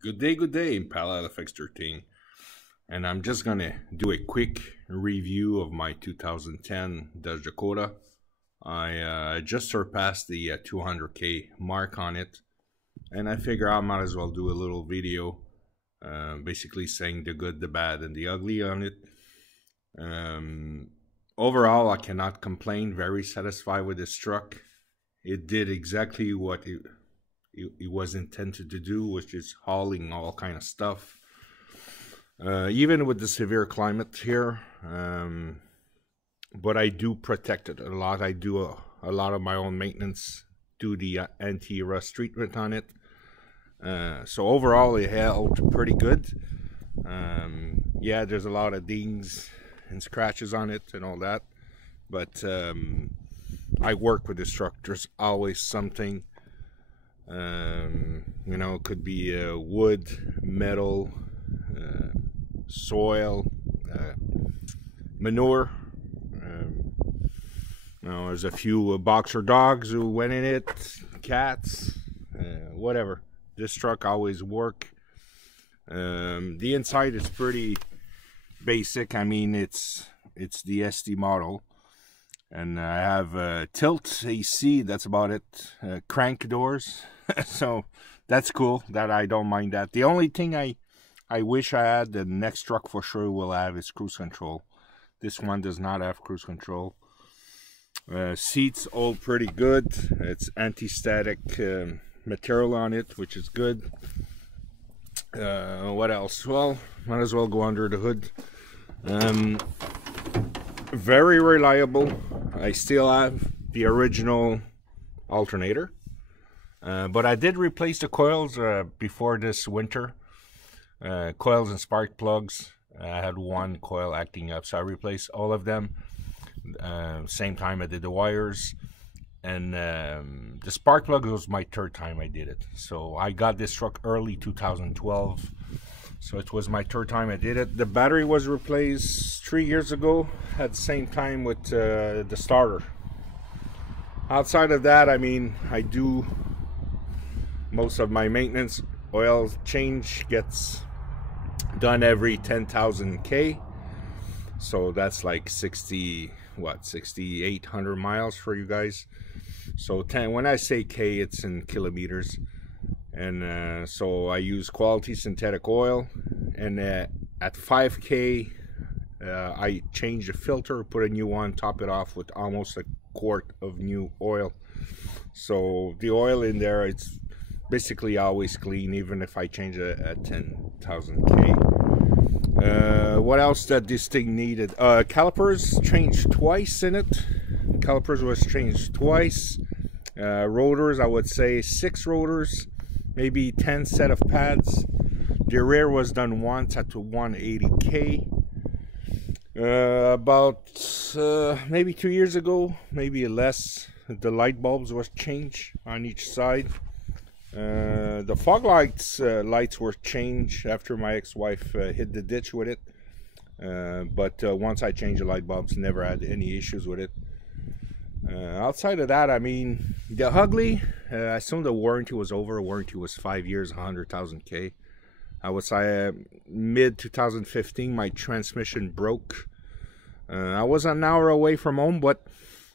Good day, Pal LFX13. And I'm just gonna do a quick review of my 2010 Dodge Dakota. I just surpassed the 200K mark on it, and I figure I might as well do a little video, basically saying the good, the bad, and the ugly on it. Overall, I cannot complain. Very satisfied with this truck. It did exactly what it was intended to do, which is hauling all kind of stuff. Even with the severe climate here, but I do protect it a lot. I do a lot of my own maintenance, do the anti-rust treatment on it. So overall, it held pretty good. Yeah, there's a lot of dings and scratches on it and all that, but I work with this truck. There's always something. It could be wood, metal, soil, manure. There's a few boxer dogs who went in it, cats, whatever. This truck always work. The inside is pretty basic. I mean, it's the SD model. And I have tilt AC, that's about it. Crank doors, so that's cool. That I don't mind that. The only thing I wish I had, the next truck for sure will have, is cruise control. This one does not have cruise control. Seats all pretty good. It's anti-static material on it, which is good. What else? Well, might as well go under the hood. Very reliable. I still have the original alternator, but I did replace the coils before this winter. Coils and spark plugs. I had one coil acting up, so I replaced all of them. Same time I did the wires, and the spark plug was my third time I did it. So I got this truck early 2012. So it was my third time I did it. The battery was replaced 3 years ago at the same time with the starter. Outside of that, I mean, I do most of my maintenance. Oil change gets done every 10,000 K. So that's like 6,800 miles for you guys. So when I say K, it's in kilometers. And so I use quality synthetic oil, and at 5K I change the filter, put a new one, top it off with almost a quart of new oil. So the oil in there, it's basically always clean, even if I change it at 10,000 K. What else that this thing needed? Calipers changed twice in it. Calipers was changed twice. Rotors, I would say 6 rotors. Maybe 10 set of pads. The rear was done once at 180K. About maybe 2 years ago, maybe less, the light bulbs was changed on each side. The fog lights were changed after my ex-wife hit the ditch with it. But once I changed the light bulbs, never had any issues with it. Outside of that, I mean, the ugly, I assume the warranty was over. Warranty was 5 years, 100,000 K. I would say mid 2015, my transmission broke. I was an hour away from home, but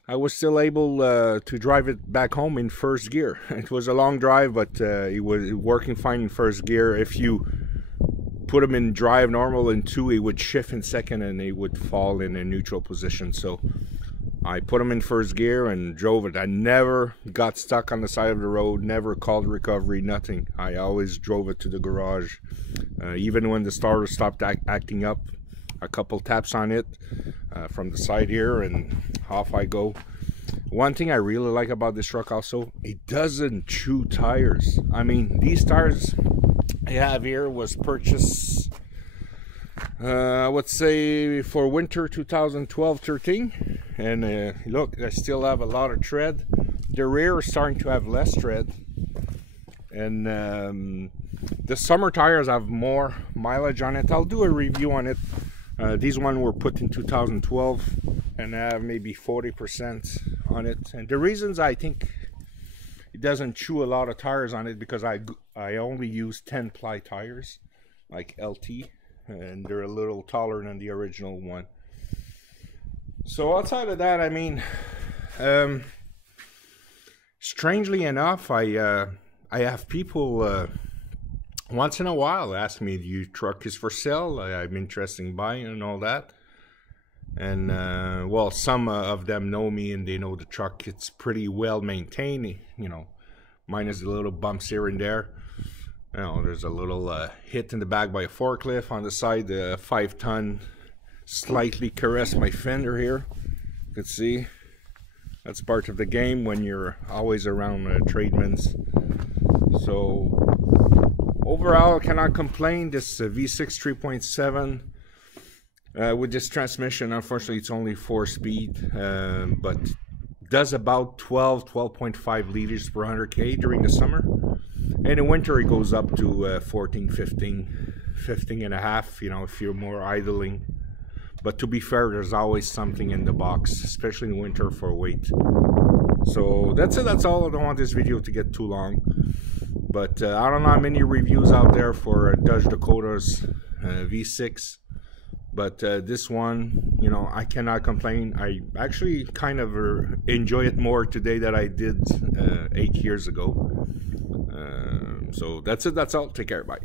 I was still able to drive it back home in first gear. It was a long drive, but it was working fine in first gear. If you put them in drive normal in 2, it would shift in second and it would fall in a neutral position. So I put them in first gear and drove it. I never got stuck on the side of the road, never called recovery, nothing. I always drove it to the garage. Even when the starter stopped acting up, a couple taps on it from the side here and off I go. One thing I really like about this truck also, it doesn't chew tires. I mean, these tires I have here was purchased I would say for winter 2012-13, and look, I still have a lot of tread. The rear is starting to have less tread, and the summer tires have more mileage on it. I'll do a review on it. These ones were put in 2012 and I have maybe 40% on it, and the reasons I think it doesn't chew a lot of tires on it because I only use 10-ply tires, like LT, and they're a little taller than the original one. So outside of that, I mean, strangely enough, I have people once in a while ask me, "Your truck is for sale? I'm interested in buying," and all that. And well, some of them know me and they know the truck. It's pretty well maintained, you know, minus the little bumps here and there. You know, there's a little hit in the back by a forklift on the side. The 5-ton slightly caressed my fender here. You can see that's part of the game when you're always around trademans. So overall, I cannot complain. This V6 3.7 with this transmission, unfortunately it's only 4-speed, but does about 12.5 liters per 100k during the summer. And in winter it goes up to 14, 15 and a half, you know, if you're more idling. But to be fair, there's always something in the box, especially in winter, for weight. So that's it, that's all. I don't want this video to get too long. But I don't know how many reviews out there for Dodge Dakota's V6. But this one, you know, I cannot complain. I actually kind of enjoy it more today than I did 8 years ago. So that's it, that's all. Take care, bye.